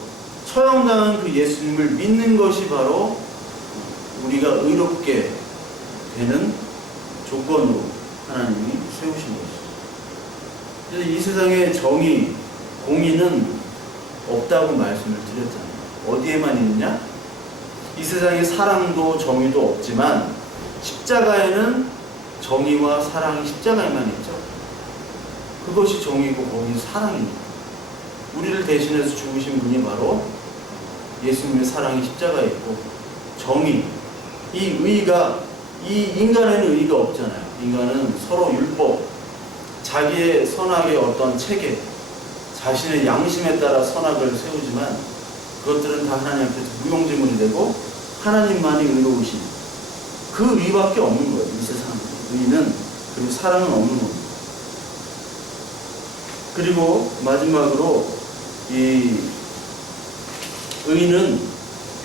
처형당한 그 예수님을 믿는 것이 바로 우리가 의롭게 되는 조건으로 하나님이 세우신 것이죠. 그래서 이 세상에 정의, 공의는 없다고 말씀을 드렸잖아요. 어디에만 있느냐? 이 세상에 사랑도 정의도 없지만 십자가에는 정의와 사랑이 십자가에만 있죠. 그것이 정의고 거기는 사랑입니다. 우리를 대신해서 죽으신 분이 바로 예수님의 사랑이 십자가에 있고, 정의, 이 의가, 이 인간에는 의가 없잖아요. 인간은 서로 율법, 자기의 선악의 어떤 체계, 자신의 양심에 따라 선악을 세우지만 그것들은 다 하나님 앞에서 무용지물이 되고 하나님만이 의로우신 그 의밖에 없는 거예요. 이 세상에 의는, 그리고 사랑은 없는 겁니다. 그리고 마지막으로 이 의는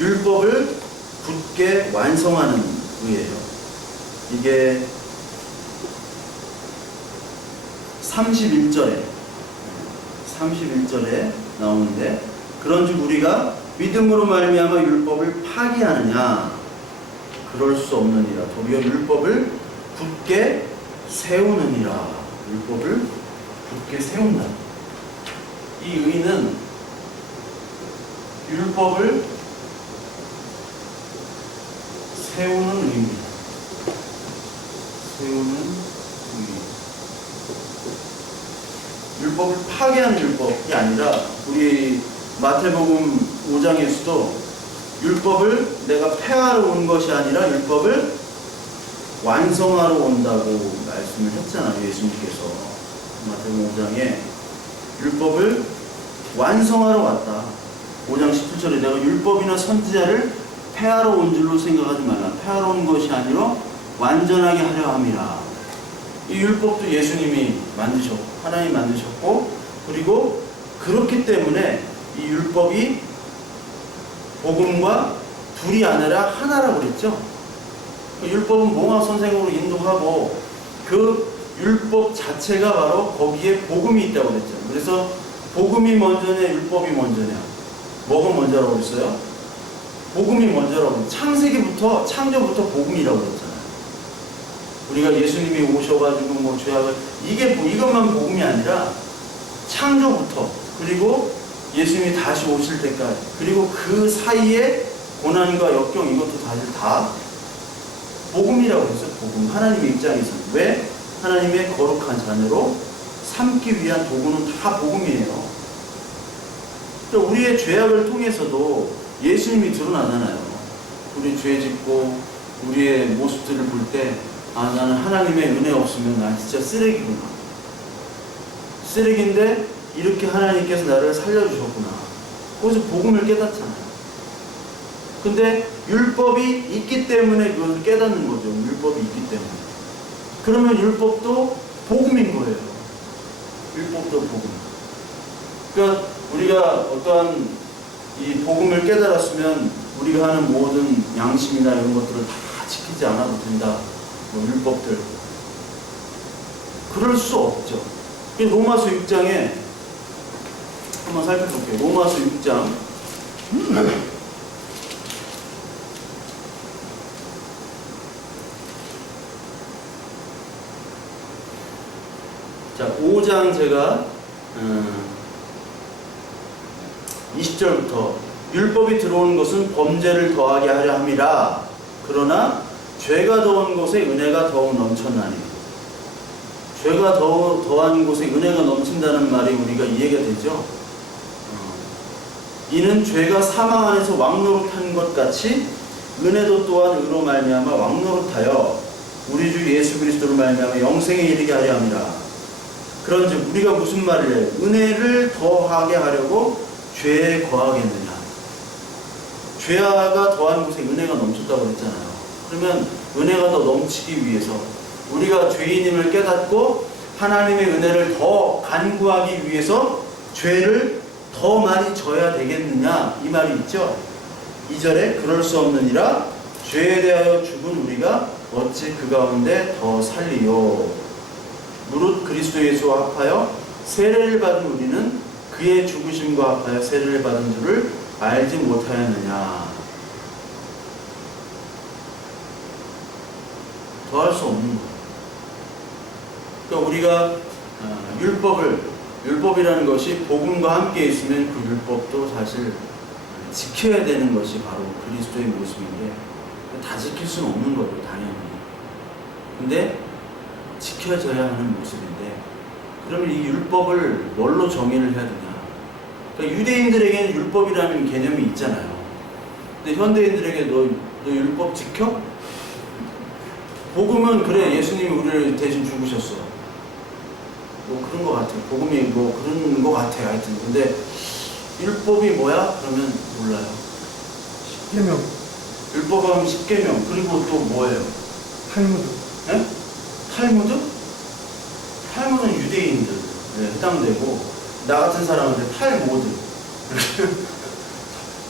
율법을 굳게 완성하는 의예요. 이게 31절에 나오는데, 그런즉 우리가 믿음으로 말미암아 율법을 파기하느냐? 그럴 수 없느니라. 도리어 율법을 굳게 세우느니라. 율법을 굳게 세운다. 이 의는 율법을 세우는 의입니다. 세우는 의. 율법을 파괴하는 율법이 아니라, 우리 마태복음 5장에서도 율법을 내가 폐하러 온 것이 아니라 율법을 완성하러 온다고 말씀을 했잖아요. 예수님께서 마태복음 5장에 율법을 완성하러 왔다. 5장 17절에 내가 율법이나 선지자를 폐하러 온 줄로 생각하지 말라. 폐하러 온 것이 아니라 완전하게 하려 함이라. 이 율법도 예수님이 만드셨고, 하나님이 만드셨고, 그리고 그렇기 때문에 이 율법이 복음과 둘이 아니라 하나라고 그랬죠. 율법은 몽학 선생으로 인도하고 그 율법 자체가 바로 거기에 복음이 있다고 그랬죠. 그래서 복음이 먼저냐 율법이 먼저냐, 뭐가 먼저라고 그랬어요? 복음이 먼저라고 그랬어요. 창조부터 복음이라고 그랬잖아요. 우리가 예수님이 오셔가지고 뭐 죄악을, 이것만 복음이 아니라 창조부터, 그리고 예수님이 다시 오실 때까지, 그리고 그 사이에 고난과 역경, 이것도 사실 다 복음이라고 했어요. 복음. 하나님의 입장에서는. 왜? 하나님의 거룩한 자녀로 삼기 위한 도구는 다 복음이에요. 그러니까 우리의 죄악을 통해서도 예수님이 드러나잖아요. 우리 죄 짓고 우리의 모습들을 볼 때, 아, 나는 하나님의 은혜 없으면 난 진짜 쓰레기구나. 쓰레기인데 이렇게 하나님께서 나를 살려주셨구나. 거기서 복음을 깨닫잖아요. 근데 율법이 있기 때문에 그것을 깨닫는 거죠. 율법이 있기 때문에. 그러면 율법도 복음인 거예요. 율법도 복음. 그러니까 우리가 어떠한 이 복음을 깨달았으면 우리가 하는 모든 양심이나 이런 것들을 다 지키지 않아도 된다. 뭐 율법들. 그럴 수 없죠. 로마서 6장에 한번 살펴볼게요. 로마서 6장. 자, 5장 제가 20절부터 율법이 들어오는 것은 범죄를 더하게 하려 함이라. 그러나 죄가 더한 곳에 은혜가 더욱 넘쳤나니. 죄가 더한 곳에 은혜가 넘친다는 말이 우리가 이해가 되죠. 이는 죄가 사망 안에서 왕노릇한 것 같이 은혜도 또한 의로 말미암아 왕노릇하여 우리 주 예수 그리스도로 말미암아 영생에 이르게 하려 함이라. 그런즉 우리가 무슨 말을 해? 은혜를 더하게 하려고 죄에 거하겠느냐? 죄가 더한 곳에 은혜가 넘쳤다고 그랬잖아요. 그러면 은혜가 더 넘치기 위해서 우리가 죄인임을 깨닫고 하나님의 은혜를 더 간구하기 위해서 죄를 더 많이 져야 되겠느냐, 이 말이 있죠. 2절에 그럴 수 없느니라 죄에 대하여 죽은 우리가 어찌 그 가운데 더 살리요. 무릇 그리스도 예수와 합하여 세례를 받은 우리는 그의 죽으심과 합하여 세례를 받은 줄을 알지 못하였느냐. 더 할 수 없는 거예요. 그러니까 우리가 율법이라는 것이 복음과 함께 있으면 그 율법도 사실 지켜야 되는 것이 바로 그리스도의 모습인데 다 지킬 수는 없는 거죠, 당연히. 근데 지켜져야 하는 모습인데 그러면 이 율법을 뭘로 정의를 해야 되냐? 그러니까 유대인들에게는 율법이라는 개념이 있잖아요. 근데 현대인들에게 너 율법 지켜? 복음은 그래, 예수님이 우리를 대신 죽으셨어. 뭐 그런 것 같아요. 복음이 뭐 그런 것 같아요. 하여튼. 근데 율법이 뭐야? 그러면 몰라요. 10계명. 율법하면 10계명. 그리고 또 뭐예요? 탈무드. 네? 탈무드? 탈무드는 유대인들 해당되고 나 같은 사람한테 탈모드.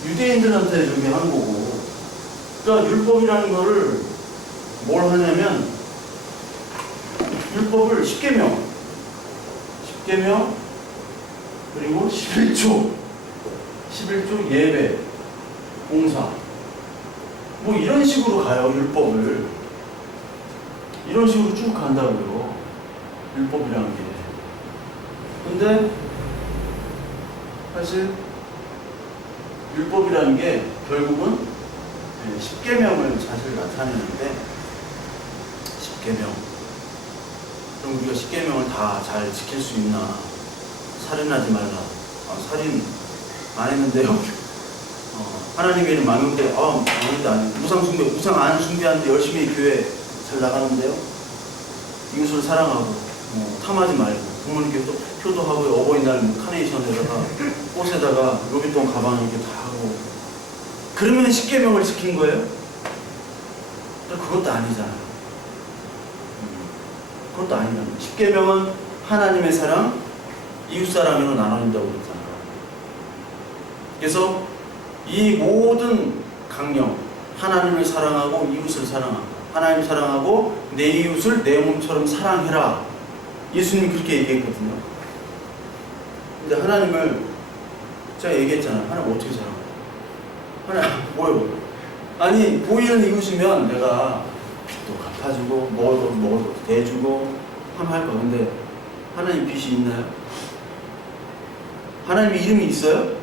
유대인들한테 저기 하는 거고. 그러니까 율법이라는 거를 뭘 하냐면 율법을 10계명 그리고 11조 예배 봉사 뭐 이런 식으로 가요. 율법을 이런 식으로 쭉 간다고요. 율법이라는 게. 근데 사실 율법이라는 게 결국은 10계명을 사실 나타내는데 10계명. 그럼 우리가 10계명을 다 잘 지킬 수 있나? 살인하지 말라. 살인 안 했는데요. 하나님의 이름 망령때 망령때 아니에요. 우상 안 숭배하는데 열심히 교회 잘 나가는데요. 이웃을 사랑하고 탐하지 말고 부모님께 또 효도하고 어버이날 카네이션에다가 꽃에다가 로비통 가방 이렇게 다 하고 그러면 10계명을 지킨 거예요? 그것도 아니잖아요. 그것도 아니잖아요. 10계명은 하나님의 사랑, 이웃사랑으로 나눠진다고 그랬잖아요. 그래서 이 모든 강령, 하나님을 사랑하고 이웃을 사랑하고 하나님 사랑하고 내 이웃을 내 몸처럼 사랑해라. 예수님이 그렇게 얘기했거든요. 근데 하나님을 제가 얘기했잖아요. 하나님 어떻게 사랑해요? 하나님 뭐요? 아니 보이는 이웃이면 내가 빚도 갚아주고 먹을 것도 대주고 하면 할 거야. 근데 하나님 빚이 있나요? 하나님의 이름이 있어요?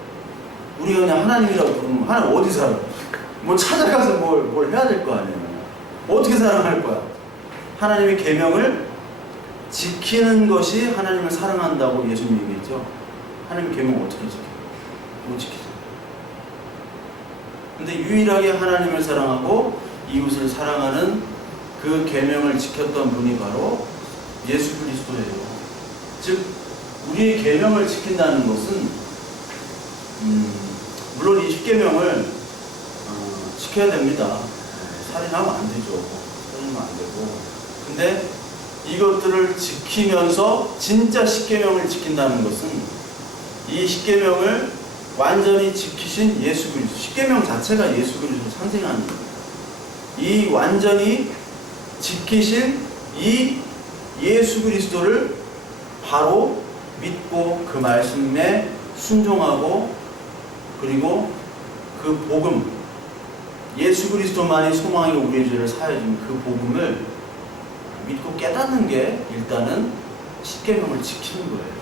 우리가 그냥 하나님이라고 부르면 하나님 어디 살아? 뭐 찾아가서 뭘 해야 될 거 아니에요. 어떻게 사랑할 거야? 하나님의 계명을 지키는 것이 하나님을 사랑한다고 예수님 얘기했죠. 하나님의 계명 어떻게 지켜요? 못 지키죠. 근데 유일하게 하나님을 사랑하고 이웃을 사랑하는 그 계명을 지켰던 분이 바로 예수 그리스도예요. 즉 우리의 계명을 지킨다는 것은 물론 이 10계명을 지켜야 됩니다. 살인하면 안 되죠. 살인하면 안 되고. 근데 이것들을 지키면서 진짜 10계명을 지킨다는 것은 이 10계명을 완전히 지키신 예수 그리스도. 10계명 자체가 예수 그리스도를 상징하는 거예요. 이 완전히 지키신 이 예수 그리스도를 바로 믿고 그 말씀에 순종하고 그리고 그 복음, 예수 그리스도만이 소망이고 우리의 죄를 사해준 그 복음을 믿고 깨닫는 게 일단은 10계명을 지키는 거예요.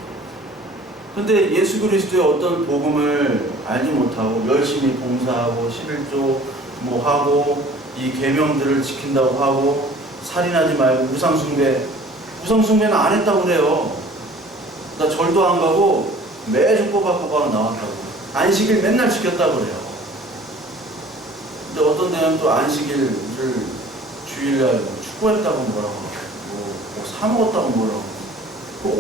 근데 예수 그리스도의 어떤 복음을 알지 못하고 열심히 봉사하고 11조 뭐 하고 이 계명들을 지킨다고 하고 살인하지 말고 우상숭배는 안 했다고 그래요. 나 절도 안 가고 매주 꼬박꼬박 나왔다고. 안식일 맨날 지켰다고 그래요. 근데 어떤 데는 또 안식일을 주일날 축구했다고 뭐라고 뭐 사먹었다고 뭐라고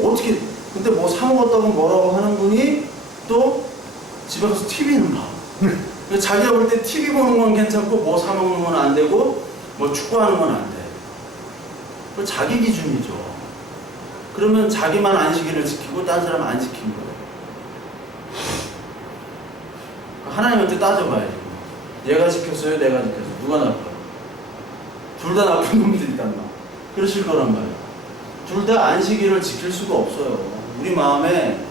어떻게 근데 뭐 사먹었다고 뭐라고 하는 분이 또 집에 가서 TV는 봐. 자기가 볼 때 TV 보는 건 괜찮고 뭐 사먹는 건 안 되고 뭐 축구하는 건 안 돼. 그 자기 기준이죠. 그러면 자기만 안식일을 지키고 딴 사람은 안 지킨 거예요. 하나님한테 따져봐야지. 얘가 지켰어요? 내가 지켰어요? 누가 나빠요? 둘 다 나쁜 놈들이단 말. 그러실 거란 말이에요. 둘 다 안식일을 지킬 수가 없어요. 우리 마음에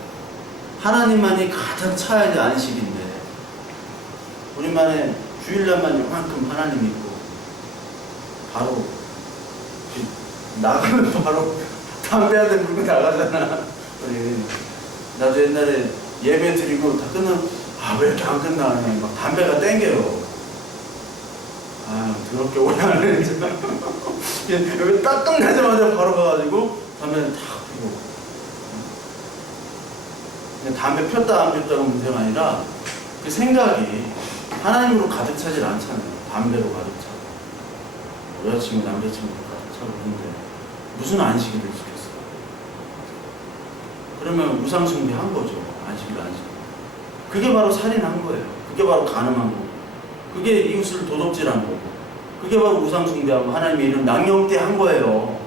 하나님만이 가득 차야지 안식인데 우리만의 주일날만 요만큼 하나님 있고 바로 나가면 바로 담배 한 대 물고 나가잖아. 우리 나도 옛날에 예배 드리고 다 끝나면 왜 이렇게 안 끝나? 막 담배가 땡겨요. 더럽게 오래 안 해. 여기 딱 끝나자마자 바로 가가지고 담배를 탁 피고. 담배 폈다 안 폈다가 문제가 아니라 그 생각이 하나님으로 가득 차질 않잖아요. 담배로 가득 차고 여자친구 남자친구로 가득 차고 그런데 무슨 안식일을 지켰어요? 그러면 우상숭배 한 거죠. 안식일 안 지키고. 그게 바로 살인한 거예요. 그게 바로 간음한 거고. 그게 이웃을 도둑질한 거고. 그게 바로 우상숭배하고 하나님의 이름 낭영대 한 거예요.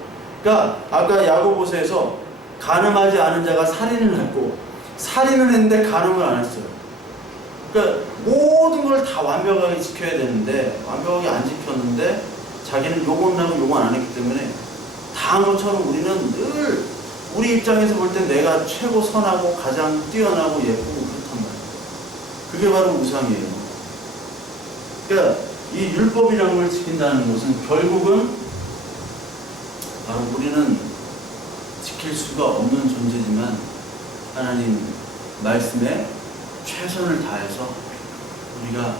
그러니까 아까 야고보서에서 간음하지 않은 자가 살인을 했고 살인을 했는데 간음을 안 했어요. 그러니까 모든 걸 다 완벽하게 지켜야 되는데 완벽하게 안 지켰는데 자기는 요건 하고 요건 안 했기 때문에 다 한 것처럼 우리는 늘 우리 입장에서 볼 때 내가 최고 선하고 가장 뛰어나고 예쁘고 그렇단 말이에요. 그게 바로 우상이에요. 그러니까 이 율법이라는 걸 지킨다는 것은 결국은 바로 우리는 지킬 수가 없는 존재지만 하나님 말씀에 최선을 다해서 우리가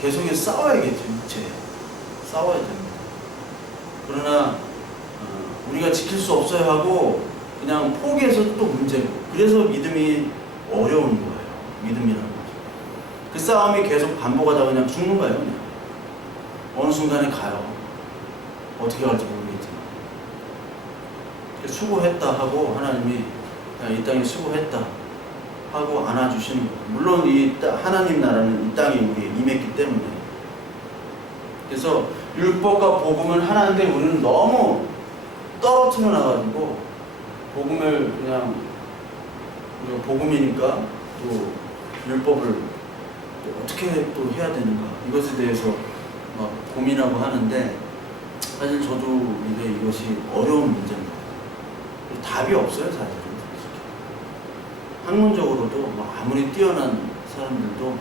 계속해서 싸워야겠죠. 육체에 싸워야 됩니다. 그러나 우리가 지킬 수 없어야 하고 그냥 포기해서 또 문제고 그래서 믿음이 어려운 거예요. 믿음이라는 거죠. 그 싸움이 계속 반복하다 그냥 죽는 거예요. 그냥. 어느 순간에 가요. 어떻게 갈지 모르겠지만 수고했다 하고 하나님이 이 땅에 수고했다 하고 안아주시는 거예요. 물론 이 하나님 나라는 이 땅에 우리에 임했기 때문에 그래서 율법과 복음을 하나인데 우리는 너무 떨어뜨려 놔가지고 복음을 그냥 우리가 복음이니까 또 율법을 또 어떻게 또 해야 되는가 이것에 대해서 막 고민하고 하는데 사실 저도 이것이 어려운 문제입니다. 답이 없어요 사실은. 학문적으로도 아무리 뛰어난 사람들도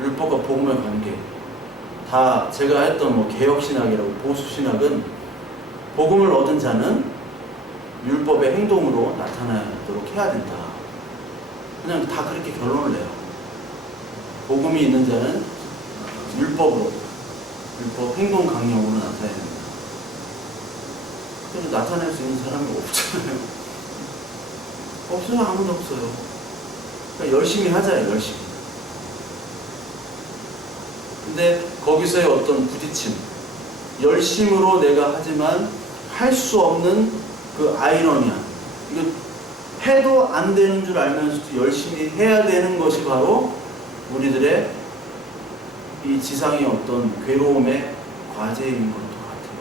율법과 복음의 관계 다 제가 했던 개혁신학이라고 보수신학은 복음을 얻은 자는 율법의 행동으로 나타나도록 해야 된다. 그냥 다 그렇게 결론을 내요. 복음이 있는 자는 율법으로 율법 행동 강령으로 나타내야 된다. 근데 나타낼 수 있는 사람이 없잖아요. 없어요. 아무도 없어요. 그러니까 열심히 하자요. 열심히. 근데 거기서의 어떤 부딪힘 열심으로 내가 하지만 할 수 없는 그 아이러니야. 이거 해도 안 되는 줄 알면서도 열심히 해야 되는 것이 바로 우리들의 이 지상의 어떤 괴로움의 과제인 것도 같아요.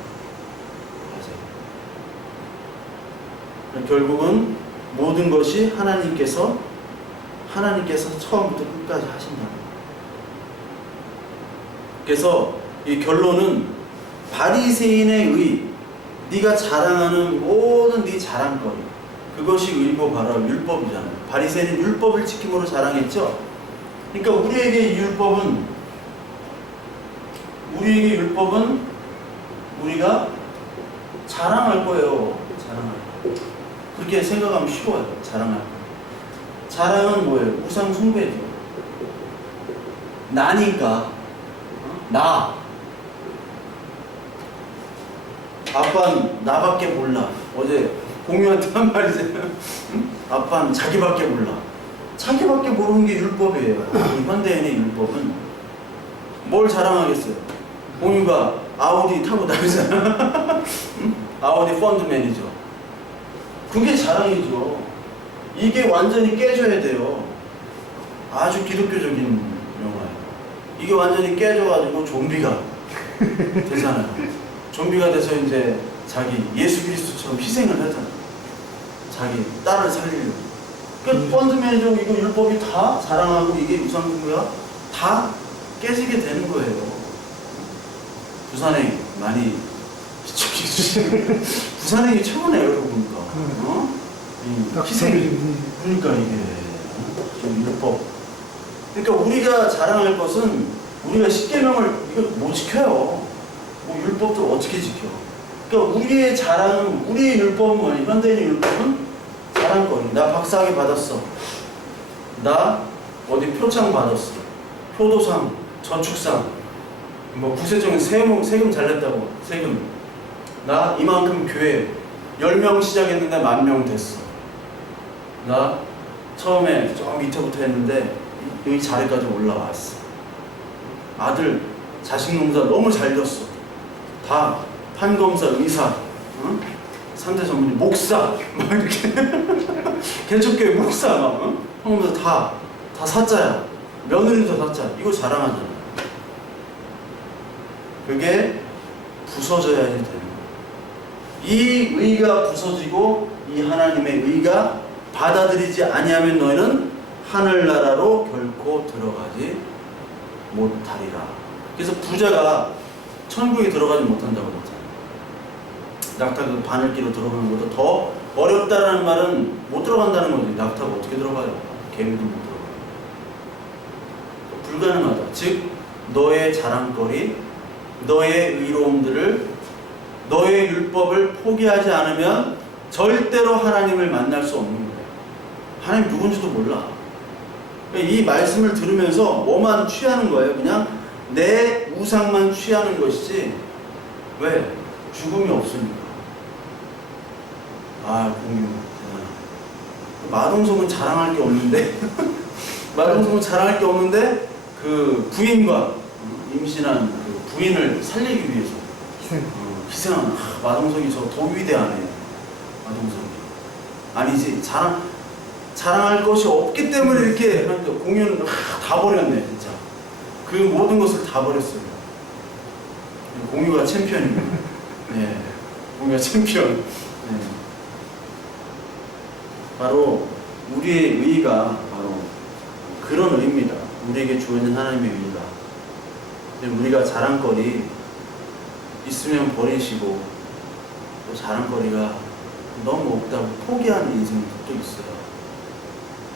과제. 결국은 모든 것이 하나님께서 처음부터 끝까지 하신다는 거예요. 그래서 이 결론은 바리새인의 의, 네가 자랑하는 모든 네 자랑거리, 그것이 의고 바로 율법이잖아요. 바리새인은 율법을 지킴으로 자랑했죠. 그러니까 우리에게 율법은 우리가 자랑할 거예요. 자랑할 거. 그렇게 생각하면 쉬워요. 자랑할 거. 자랑은 뭐예요? 우상 숭배죠. 나니까. 나. 아빠는 나밖에 몰라. 어제 공유한테 한 말이잖아요. 아빠는 자기밖에 몰라. 자기밖에 모르는 게 율법이에요. 이 현대인의 율법은 뭘 자랑하겠어요? 공유가 아우디 타고 다니잖아. 응? 아우디 펀드 매니저. 그게 자랑이죠. 이게 완전히 깨져야 돼요. 아주 기독교적인 영화예요. 이게 완전히 깨져가지고 좀비가 되잖아요. 좀비가 돼서 이제 자기 예수 그리스도처럼 희생을 하잖아. 자기 딸을 살리려고. 그러니까 펀드 매니저 이거 율법이 다 자랑하고 이게 유상부가 다 깨지게 되는 거예요. 부산행 많이 시청해 주시는 부산행이 최고네요, 여러분 보니까. 어? 이 희생이. 그러니까 이게 지금 율법. 그러니까 우리가 자랑할 것은 우리가 십계명을 이거 못 지켜요. 뭐 율법도 어떻게 지켜? 그러니까 우리의 자랑은 우리의 율법은 뭐니? 현대인의 율법은 자랑거리. 나 박사학위 받았어. 나 어디 표창 받았어. 표도상, 저축상. 뭐 구세정에 세금 잘 냈다고. 세금. 나 이만큼 교회 10명 시작했는데 10,000명 됐어. 나 처음에 저 밑에부터 했는데 여기 자리까지 올라왔어. 아들 자식 농사 너무 잘 졌어. 다 판검사, 의사, 응? 3대 전문의, 목사 막 이렇게 개척교회 목사 막 응? 하면서 다 사자야. 며느리도 사자. 이거 자랑하잖아. 그게 부서져야지 되는 거야. 이 의가 부서지고 이 하나님의 의가 받아들이지 아니하면 너희는 하늘나라로 결코 들어가지 못하리라. 그래서 부자가 천국에 들어가지 못한다고 그랬잖아요. 낙타 그 바늘기로 들어가는 것도 더 어렵다라는 말은 못 들어간다는 거지. 낙타가 어떻게 들어가요? 개미도 못 들어가요. 불가능하다. 즉 너의 자랑거리, 너의 의로움들을, 너의 율법을 포기하지 않으면 절대로 하나님을 만날 수 없는 거예요. 하나님 누군지도 몰라. 이 말씀을 들으면서 뭐만 취하는 거예요? 그냥 내 우상만 취하는 것이지. 왜? 죽음이 없으니까. 아, 공유. 마동석은 자랑할 게 없는데 마동석은 자랑할 게 없는데 그 부인과 임신한 그 부인을 살리기 위해서 희생하는 마동석이 저 더 위대하네. 마동석이 아니지. 자랑할 것이 없기 때문에 이렇게 공유는 다 버렸네. 진짜 그 모든 것을 다 버렸어요. 공유가 챔피언입니다. 네, 공유가 챔피언. 네. 바로 우리의 의의가 바로 그런 의입니다. 우리에게 주어진 하나님의 의의가. 우리가 자랑거리 있으면 버리시고 또 자랑거리가 너무 없다고 포기하는 인생도 또 있어요.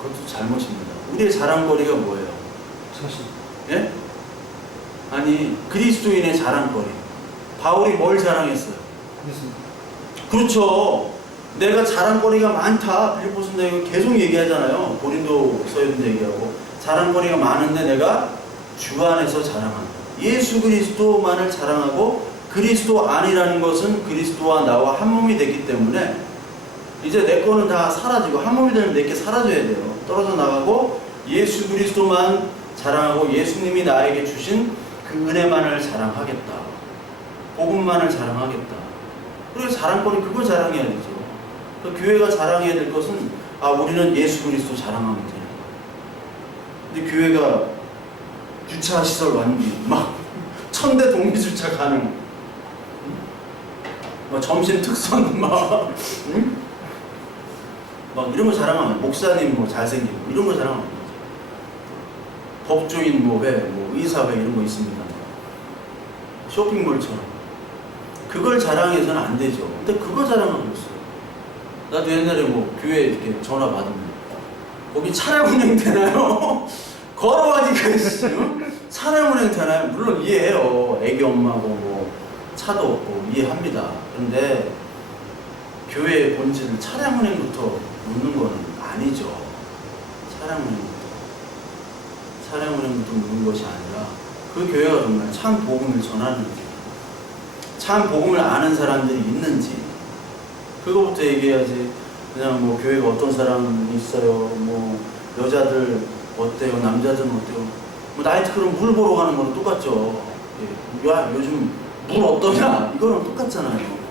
그것도 잘못입니다. 우리의 자랑거리가 뭐예요? 자신. 예? 아니 그리스도인의 자랑거리. 바울이 뭘 자랑했어요? 예수. 그렇죠. 내가 자랑거리가 많다. 빌립보서 내가 계속 얘기하잖아요. 고린도서에도 얘기하고 자랑거리가 많은데 내가 주 안에서 자랑한다. 예수 그리스도만을 자랑하고 그리스도 안이라는 것은 그리스도와 나와 한 몸이 됐기 때문에 이제 내 거는 다 사라지고 한 몸이 되면 내게 사라져야 돼요. 떨어져 나가고 예수 그리스도만 자랑하고 예수님이 나에게 주신 그 은혜만을 자랑하겠다. 복음만을 자랑하겠다. 그리고 자랑거리 그거 자랑해야 되죠. 그 교회가 자랑해야 될 것은 우리는 예수 그리스도 자랑하면 되는 거예요. 근데 교회가 주차 시설 완비 막 1000대 동기 주차 가능. 막 점심 특선 막 응? 막 이런 거 자랑하면 목사님 뭐 잘생기고 이런 거 자랑하면 되죠. 법조인 뭐 의사회 이런 거 있습니다. 쇼핑몰처럼 그걸 자랑해서는 안 되죠. 근데 그거 자랑하고 있어요. 나도 옛날에 뭐 교회 이렇게 전화 받으면 거기 차량 운행 되나요? 걸어가니까 있어요. 차량 운행 되나요? 물론 이해해요. 애기 엄마고 뭐 차도 없고 이해합니다. 그런데 교회의 본질은 차량 운행부터 묻는 거는 아니죠. 차량 운행부터 묻는 것이 아니라 그 교회가 정말 참 복음을 전하는지, 참 복음을 아는 사람들이 있는지 그거부터 얘기해야지. 그냥 뭐 교회가 어떤 사람이 있어요, 뭐 여자들 어때요? 남자들은 어때요? 뭐 나이트클럽 물 보러 가는 거는 똑같죠. 예. 야, 요즘 물 어떠냐? 이거랑 똑같잖아요.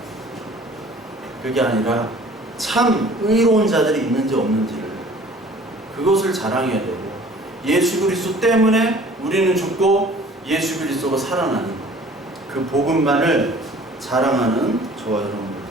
그게 아니라 참 의로운 자들이 있는지 없는지를, 그것을 자랑해야 되고, 예수 그리스도 때문에 우리는 죽고 예수 그리스도가 살아나는 그 복음만을 자랑하는 저와 여러분